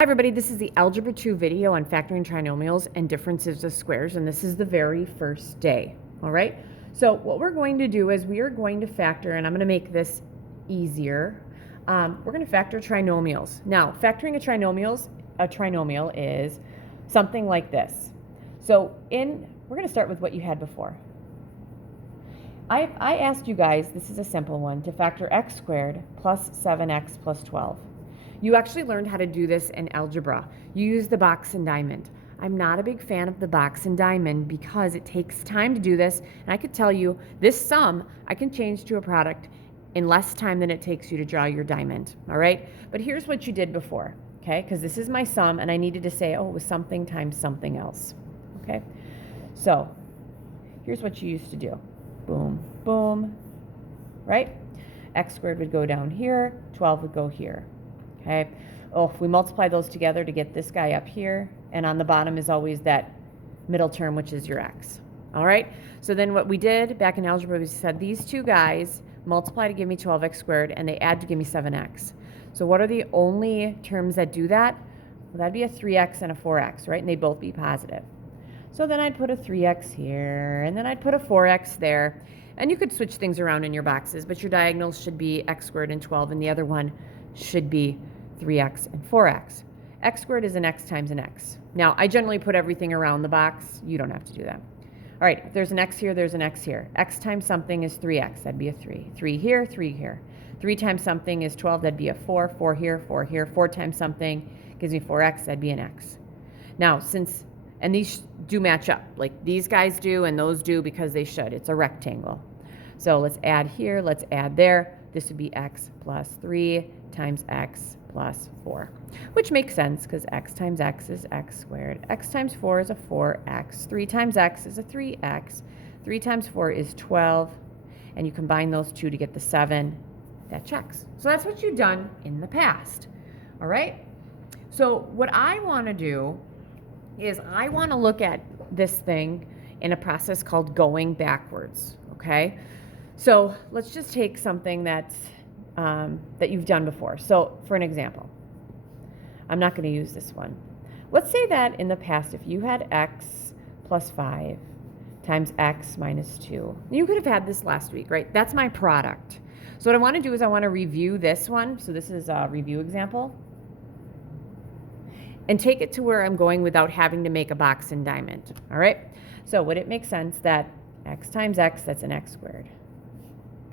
Hi everybody, this is the Algebra 2 video on factoring trinomials and differences of squares, and this is the very first day, all right? So what we're going to do is we are going to factor, and I'm going to make this easier, we're going to factor trinomials. Now, factoring a trinomial is something like this. So we're going to start with what you had before. I asked you guys, this is a simple one, to factor x squared plus 7x plus 12. You actually learned how to do this in algebra. You use the box and diamond. I'm not a big fan of the box and diamond because it takes time to do this, and I could tell you this sum I can change to a product in less time than it takes you to draw your diamond, all right? But here's what you did before, okay? Because this is my sum, and I needed to say, oh, it was something times something else, okay? So here's what you used to do. Boom, boom, right? X squared would go down here, 12 would go here. Okay, oh, if we multiply those together to get this guy up here, and on the bottom is always that middle term, which is your x. All right, so then what we did back in algebra, we said these two guys multiply to give me 12x squared, and they add to give me 7x. So what are the only terms that do that? Well, that'd be a 3x and a 4x, right? And they'd both be positive. So then I'd put a 3x here, and then I'd put a 4x there. And you could switch things around in your boxes, but your diagonals should be x squared and 12, and the other one should be 3x and 4x. X squared is an x times an x. Now, I generally put everything around the box. You don't have to do that. All right, if there's an x here, there's an x here. X times something is 3x. That'd be a 3. 3 here, 3 here. 3 times something is 12. That'd be a 4. 4 here, 4 here. 4 times something gives me 4x. That'd be an x. Now, and these do match up. Like these guys do and those do because they should. It's a rectangle. So let's add here. Let's add there. This would be x plus 3 times x plus 4, which makes sense because x times x is x squared. X times 4 is a 4x. 3 times x is a 3x. 3 times 4 is 12. And you combine those two to get the 7. That checks. So that's what you've done in the past. All right? So what I want to do is I want to look at this thing in a process called going backwards. Okay? So let's just take something that you've done before. So for an example, I'm not going to use this one. Let's say that in the past, if you had x plus 5 times x minus 2, you could have had this last week, right? That's my product. So what I want to do is I want to review this one. So this is a review example. And take it to where I'm going without having to make a box and diamond. All right? So would it make sense that x times x, that's an x squared?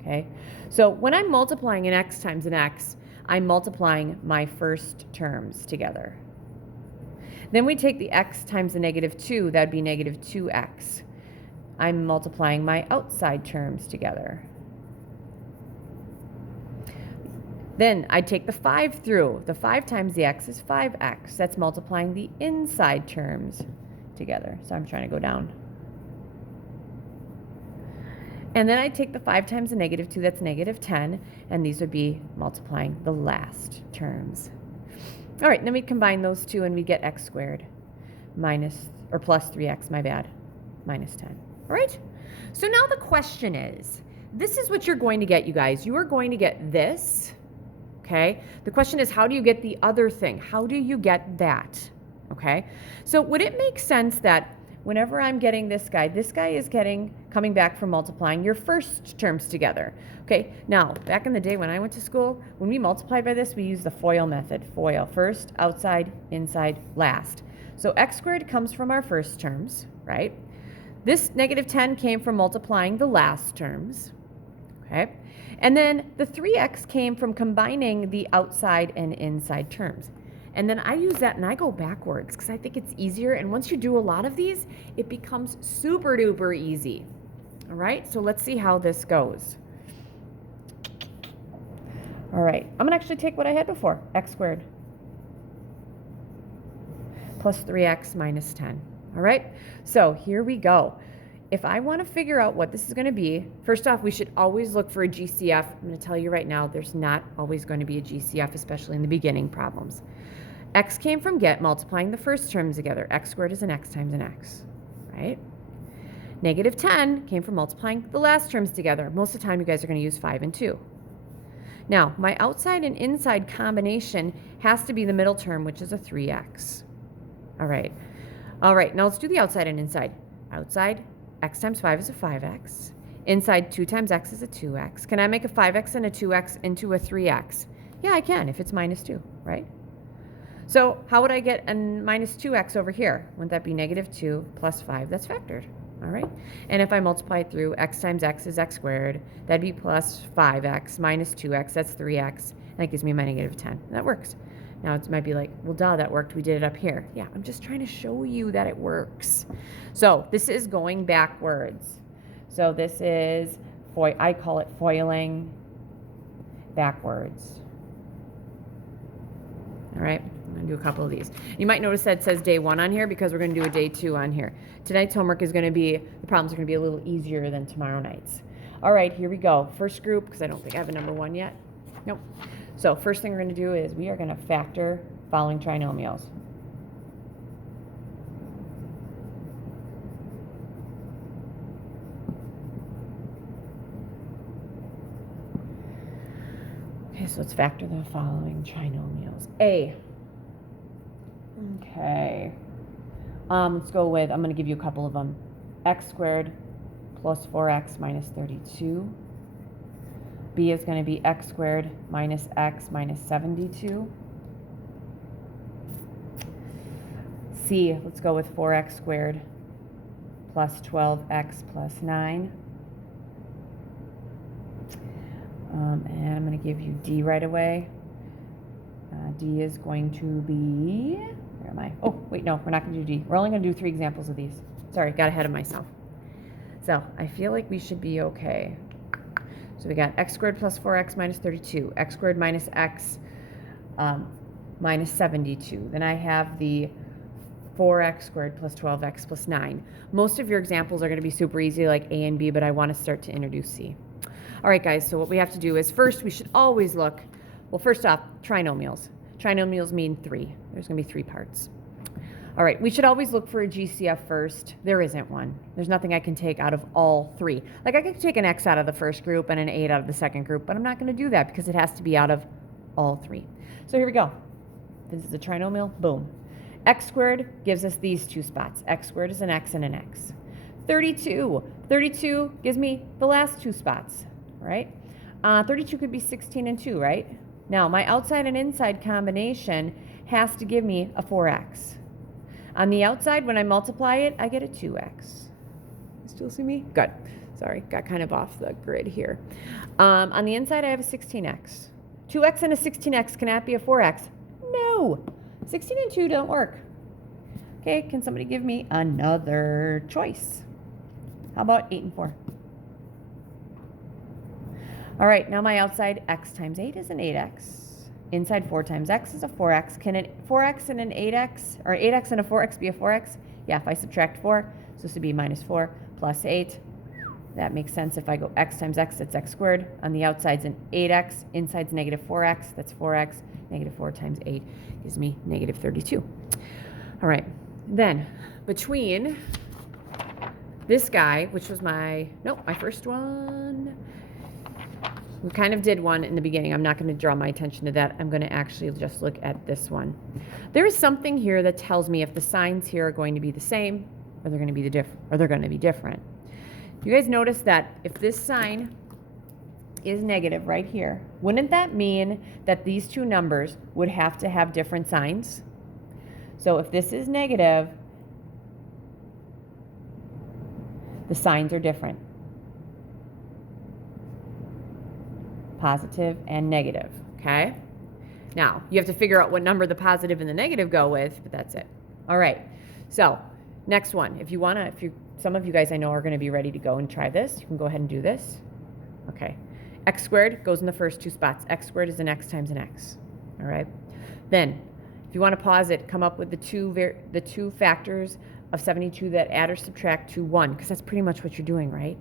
Okay, so when I'm multiplying an x times an x, I'm multiplying my first terms together. Then we take the x times the negative 2, that'd be negative 2x. I'm multiplying my outside terms together. Then I'd take the 5 through. The 5 times the x is 5x. That's multiplying the inside terms together. So I'm trying to go down. And then I take the 5 times the negative 2, that's negative 10, and these would be multiplying the last terms. All right, then we combine those two and we get x squared plus 3x, my bad, minus 10. All right? So now the question is, this is what you're going to get, you guys. You are going to get this, okay? The question is, how do you get the other thing? How do you get that, okay? So would it make sense that whenever I'm getting this guy is coming back from multiplying your first terms together. Okay, now, back in the day when I went to school, when we multiplied by this, we used the FOIL method. FOIL, first, outside, inside, last. So x squared comes from our first terms, right? This negative 10 came from multiplying the last terms, okay? And then the 3x came from combining the outside and inside terms. And then I use that and I go backwards because I think it's easier. And once you do a lot of these, it becomes super duper easy. All right, so let's see how this goes. All right, I'm gonna actually take what I had before, x squared plus 3x minus 10. All right, so here we go. If I want to figure out what this is going to be, first off, we should always look for a GCF. I'm going to tell you right now, there's not always going to be a GCF, especially in the beginning problems. X came from multiplying the first terms together. X squared is an x times an x, right? Negative 10 came from multiplying the last terms together. Most of the time, you guys are going to use 5 and 2. Now, my outside and inside combination has to be the middle term, which is a 3x. All right. All right, now let's do the outside and inside. Outside, x times 5 is a 5x. Inside, 2 times x is a 2x. Can I make a 5x and a 2x into a 3x? Yeah, I can if it's minus 2, right? So how would I get a minus 2x over here? Wouldn't that be negative 2 plus 5? That's factored, all right? And if I multiply it through, x times x is x squared. That'd be plus 5x minus 2x, that's 3x. And that gives me my negative 10. That works. Now it might be like, well, duh, that worked. We did it up here. Yeah, I'm just trying to show you that it works. So this is going backwards. So this is, I call it foiling backwards. All right, I'm going to do a couple of these. You might notice that it says day 1 on here because we're going to do a day 2 on here. Tonight's homework is going to be, the problems are going to be a little easier than tomorrow night's. All right, here we go. First group, because I don't think I have a number 1 yet. Nope. So first thing we're going to do is we are going to factor following trinomials. Okay, so let's factor the following trinomials. A. Okay. Let's go with, I'm going to give you a couple of them. X squared plus 4x minus 32. B is going to be x squared minus x minus 72. C, let's go with 4x squared plus 12x plus 9. And I'm going to give you D right away. D is going to be, where am I? Oh, wait, no, we're not going to do D. We're only going to do 3 examples of these. Sorry, got ahead of myself. So I feel like we should be okay. So we got x squared plus 4x minus 32, x squared minus x minus 72. Then I have the 4x squared plus 12x plus 9. Most of your examples are going to be super easy like A and B, but I want to start to introduce C. All right, guys, so what we have to do is first we should always look, well, first off, trinomials. Trinomials mean 3. There's going to be 3 parts. All right, we should always look for a GCF first. There isn't one. There's nothing I can take out of all 3. Like I could take an X out of the first group and an 8 out of the second group, but I'm not going to do that because it has to be out of all 3. So here we go. This is a trinomial. Boom. X squared gives us these 2 spots. X squared is an X and an X. 32. 32 gives me the last 2 spots, right? 32 could be 16 and 2, right? Now, my outside and inside combination has to give me a 4x. On the outside, when I multiply it, I get a 2x. Still see me? Good. Sorry, got kind of off the grid here. On the inside, I have a 16x. 2x and a 16x, can that be a 4x? No. 16 and 2 don't work. Okay, can somebody give me another choice? How about 8 and 4? All right, now my outside, x times 8 is an 8x. Inside 4 times x is a 4x. Can an 4x and an 8x, or 8x and a 4x be a 4x? Yeah, if I subtract 4, so this would be minus 4 plus 8. That makes sense. If I go x times x, that's x squared. On the outside's an 8x. Inside's negative 4x. That's 4x. Negative 4 times 8 gives me negative 32. All right, then between this guy, which was my first one, we kind of did one in the beginning. I'm not going to draw my attention to that. I'm going to actually just look at this one. There is something here that tells me if the signs here are going to be the same or they're going to be different. You guys notice that if this sign is negative right here, wouldn't that mean that these 2 numbers would have to have different signs? So if this is negative, the signs are different. Positive and negative, okay? Now, you have to figure out what number the positive and the negative go with, but that's it. All right, so next one. Some of you guys I know are going to be ready to go and try this. You can go ahead and do this. Okay, x squared goes in the first 2 spots. X squared is an x times an x, all right? Then, if you want to pause it, come up with the two factors of 72 that add or subtract to 1, because that's pretty much what you're doing, right?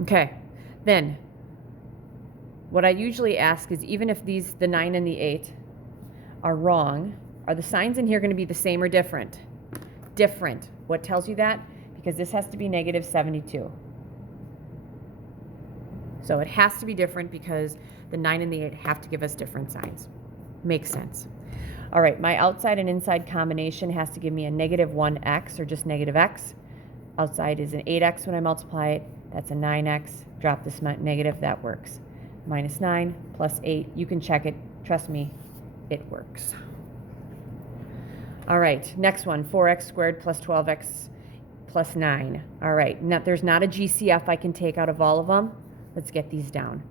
Okay, then what I usually ask is even if the 9 and the 8 are wrong, are the signs in here going to be the same or different? Different. What tells you that? Because this has to be negative 72. So it has to be different because the 9 and the 8 have to give us different signs. Makes sense. All right, my outside and inside combination has to give me a negative 1x, or just negative x. Outside is an 8x when I multiply it. That's a 9x. Drop this negative, that works. Minus 9 plus 8. You can check it. Trust me, it works. All right, next one, 4x squared plus 12x plus 9. All right, now there's not a GCF I can take out of all of them. Let's get these down.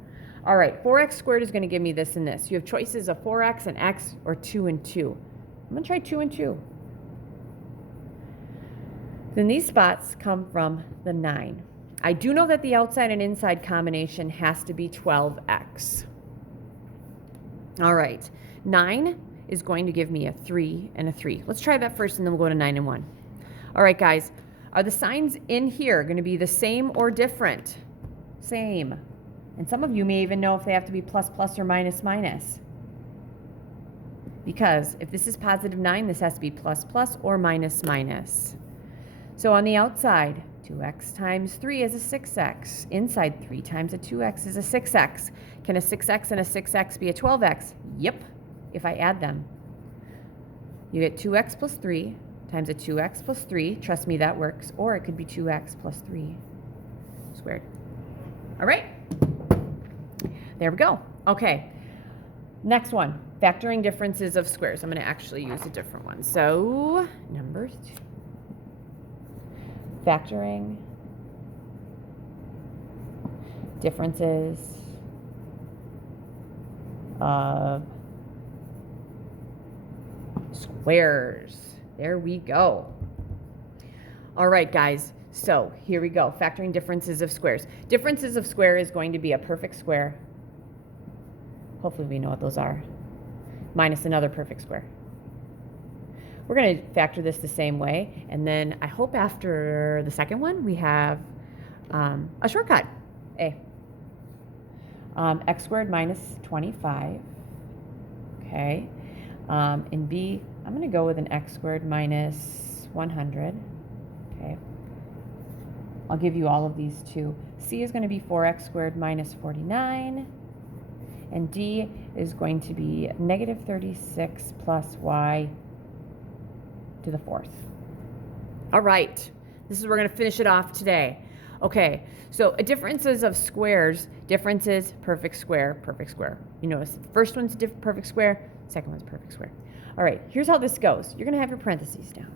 All right, 4x squared is going to give me this and this. You have choices of 4x and x, or 2 and 2. I'm going to try 2 and 2. Then these spots come from the 9. I do know that the outside and inside combination has to be 12x. All right, 9 is going to give me a 3 and a 3. Let's try that first, and then we'll go to 9 and 1. All right, guys, are the signs in here going to be the same or different? Same. And some of you may even know if they have to be plus, plus, or minus, minus. Because if this is positive 9, this has to be plus, plus, or minus, minus. So on the outside, 2x times 3 is a 6x. Inside, 3 times a 2x is a 6x. Can a 6x and a 6x be a 12x? Yep, if I add them. You get 2x plus 3 times a 2x plus 3. Trust me, that works. Or it could be 2x plus 3 squared. All right? There we go. Okay, next one, factoring differences of squares. I'm going to actually use a different one. So, number 2. Factoring differences of squares. There we go. All right, guys. So here we go. Factoring differences of squares. Differences of square is going to be a perfect square. Hopefully we know what those are. Minus another perfect square. We're going to factor this the same way. And then I hope after the second one we have a shortcut. A. X squared minus 25. Okay. And B, I'm going to go with an x squared minus 100. Okay. I'll give you all of these too. C is going to be 4x squared minus 49. And D is going to be negative 36 plus y to the 4th. All right. This is where we're going to finish it off today. Okay. So differences of squares, differences, perfect square, perfect square. You notice the first one's perfect square, second one's perfect square. All right. Here's how this goes. You're going to have your parentheses down.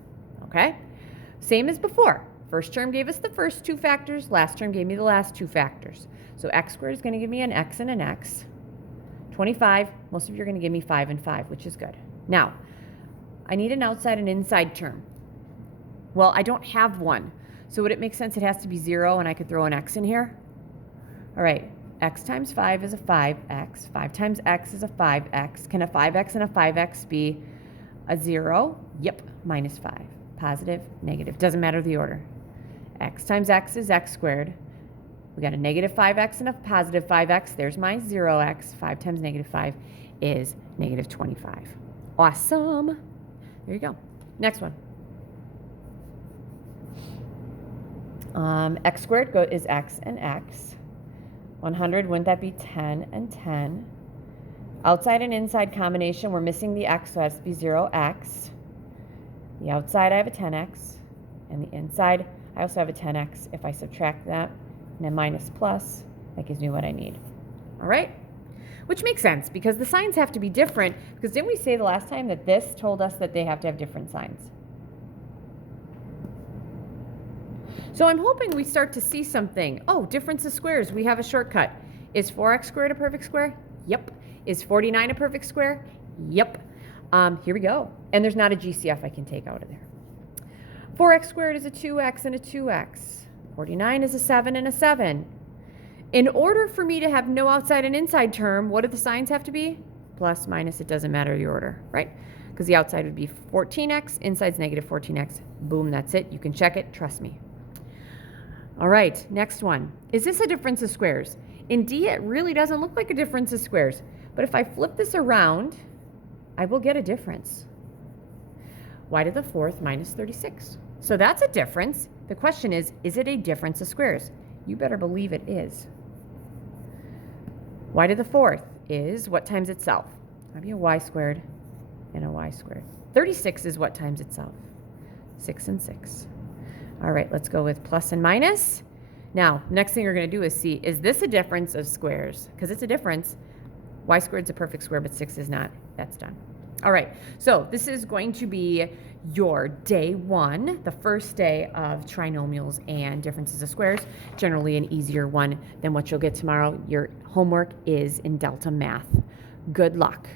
Okay. Same as before. First term gave us the first 2 factors. Last term gave me the last 2 factors. So x squared is going to give me an x and an x. 25, most of you are going to give me 5 and 5, which is good. Now, I need an outside and inside term. Well, I don't have one. So would it make sense it has to be 0 and I could throw an x in here? All right, x times 5 is a 5x. 5 times x is a 5x. Can a 5x and a 5x be a 0? Yep, minus 5. Positive, negative. Doesn't matter the order. X times x is x squared. We got a negative 5x and a positive 5x. There's my 0x. 5 times negative 5 is negative 25. Awesome. There you go. Next one. X squared is x and x. 100, wouldn't that be 10 and 10? Outside and inside combination, we're missing the x, so it has to be 0x. The outside, I have a 10x. And the inside, I also have a 10x. If I subtract that, and then minus plus, that gives me what I need. All right? Which makes sense, because the signs have to be different, because didn't we say the last time that this told us that they have to have different signs? So I'm hoping we start to see something. Oh, difference of squares. We have a shortcut. Is 4x squared a perfect square? Yep. Is 49 a perfect square? Yep. Here we go. And there's not a GCF I can take out of there. 4x squared is a 2x and a 2x. 49 is a 7 and a 7. In order for me to have no outside and inside term, what do the signs have to be? Plus, minus, it doesn't matter the order, right? Because the outside would be 14x, inside's negative 14x. Boom, that's it. You can check it, trust me. All right, next one. Is this a difference of squares? In D, it really doesn't look like a difference of squares. But if I flip this around, I will get a difference. Y to the 4th minus 36. So that's a difference. The question is it a difference of squares? You better believe it is. Y to the fourth is what times itself? That'd be a y squared and a y squared. 36 is what times itself? 6 and 6. All right, let's go with plus and minus. Now, next thing you're going to do is see, is this a difference of squares? Because it's a difference. Y squared is a perfect square, but 6 is not. That's done. All right, so this is going to be your day 1, the first day of trinomials and differences of squares, generally an easier one than what you'll get tomorrow. Your homework is in Delta Math. Good luck.